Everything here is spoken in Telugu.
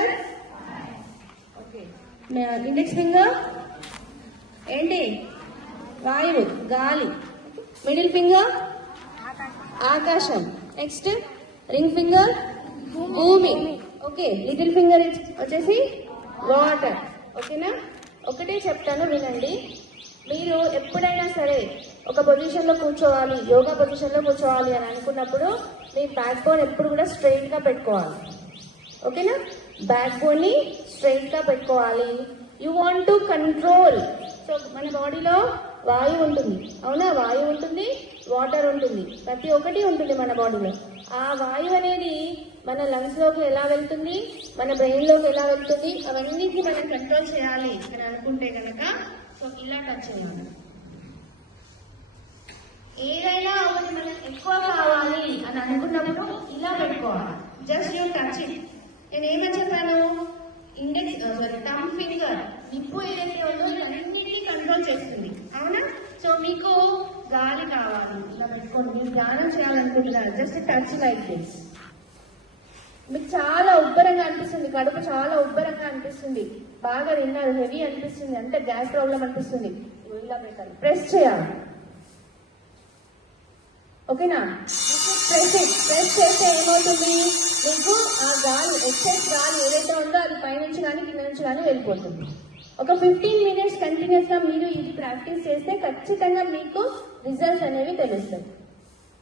Finger okay. ఇండెక్స్ ఫింగర్ ఏంటి? వాయువు, గాలి. మిడిల్ ఫింగర్ ఆకాశం. నెక్స్ట్ రింగ్ ఫింగర్ భూమి. ఓకే. లిటిల్ ఫింగర్ వచ్చేసి వాటర్. ఓకేనా? ఒకటే చెప్తాను వినండి. మీరు ఎప్పుడైనా సరే ఒక పొజిషన్లో కూర్చోవాలి, యోగా పొజిషన్లో కూర్చోవాలి అని అనుకున్నప్పుడు మీ బ్యాక్ బోన్ ఎప్పుడు కూడా స్ట్రైట్గా పెట్టుకోవాలి. ఓకేనా? బ్యాక్ బోన్ని స్ట్రైట్గా పెట్టుకోవాలి. You want to control. So మన బాడీలో వాయువు ఉంటుంది, అవునా? వాయువు ఉంటుంది, వాటర్ ఉంటుంది, ప్రతి ఒక్కటి ఉంటుంది మన బాడీలో. ఆ వాయువు అనేది మన లంగ్స్లోకి ఎలా వెళ్తుంది, మన బ్రెయిన్లోకి ఎలా వెళ్తుంది, అవన్నిటిని మనం కంట్రోల్ చేయాలి అని అనుకుంటే కనుక సో ఇలా టచ్ చేయాలి. ఏదైనా ఒకటి మనం ఎక్కువ కావాలి అని అనుకున్నప్పుడు ఇలా పెట్టుకోవాలి. Just you touch it. నేను ఏమని చెప్పాను? ఇండెక్స్ థంబ్ ఫింగర్ నిప్పు ఏదైతే ఉందో అన్నింటినీ కంట్రోల్ చేస్తుంది, అవునా? సో మీకు గాలి కావాలి, ఇలా పెట్టుకోండి. మీరు ధ్యానం చేయాలనుకుంటున్నారు, జస్ట్ టచ్ లైక్ దిస్. మీకు చాలా ఉబ్బరంగా అనిపిస్తుంది, కడుపు చాలా ఉబ్బరంగా అనిపిస్తుంది, బాగా తిన్నారు, హెవీ అనిపిస్తుంది, అంటే గ్యాస్ ప్రాబ్లం అనిపిస్తుంది, ఇలా పెట్టాలి, ప్రెస్ చేయాలి. ఓకేనా? ప్రెస్ చేస్తే ఏమవుతుంది? మీకు ఆ గాలి, ఎక్సెస్ గాలి ఏదైతే ఉందో అది పైనుంచి కానీ కింద నుంచి కానీ వెళ్ళిపోతుంది. ఒక 15 minutes కంటిన్యూస్ గా మీరు ఇది ప్రాక్టీస్ చేస్తే ఖచ్చితంగా మీకు రిజల్ట్స్ అనేవి తెలుస్తాయి.